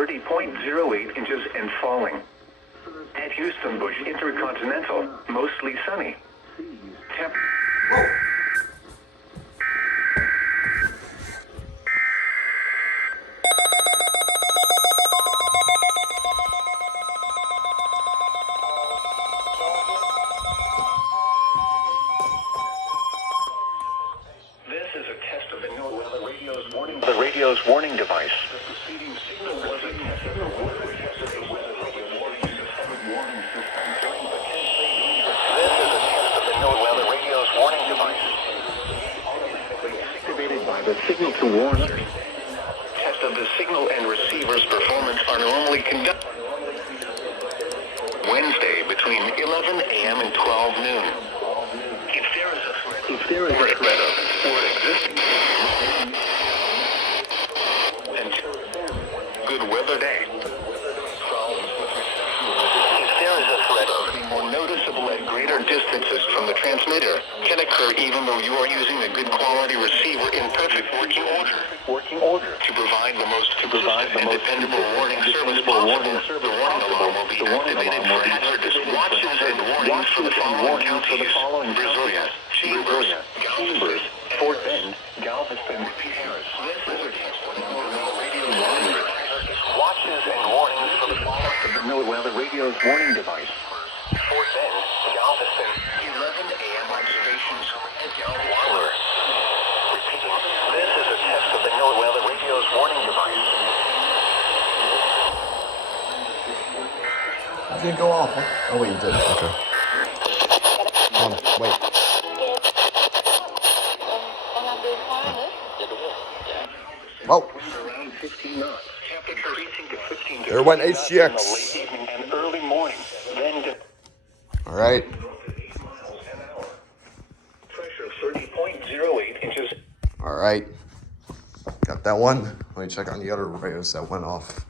30.08 inches and falling. At Houston Bush Intercontinental, mostly sunny. Temp. Whoa. This is a test of the radio's warning device. The preceding signal was a test of the radio's warning device. Activated by the signal to warn. Test of the signal and receiver's performance are normally conducted Wednesday between 11 a.m. and 12 noon. If there is a threat of or existing and good weather day. If there is a threat of more noticeable at greater distances from the transmitter can occur even though you are using a good quality receiver in perfect working order. To provide the most dependable warning service possible, the warning alarm will be activated for hazardous watches and warnings for the following counties: Brazoria, Chambers, Fort Bend, Galveston, Harris. This is a test of the radio warning device. Watches and warnings for the weather radio's warning device. Fort Bend, Galveston, 11 a.m. observations at Galveston. Repeating, this is a test of the weather radio's warning device. It didn't go off, huh? Oh wait, you did. Okay. Wait. Whoa. There went HGX. All right. Pressure 30.08 inches. All right. Got that one. Let me check on the other radios that went off.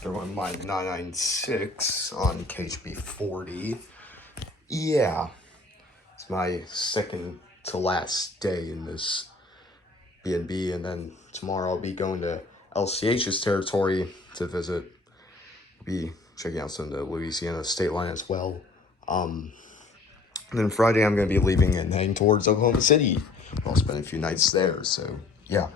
There went my 996 on KHB 40. Yeah. It's my second to last day in this B&B, and then tomorrow I'll be going to LCH's territory to visit. Be checking out some of the Louisiana state line as well. And then Friday I'm going to be leaving and heading towards Oklahoma City. I'll spend a few nights there, so yeah.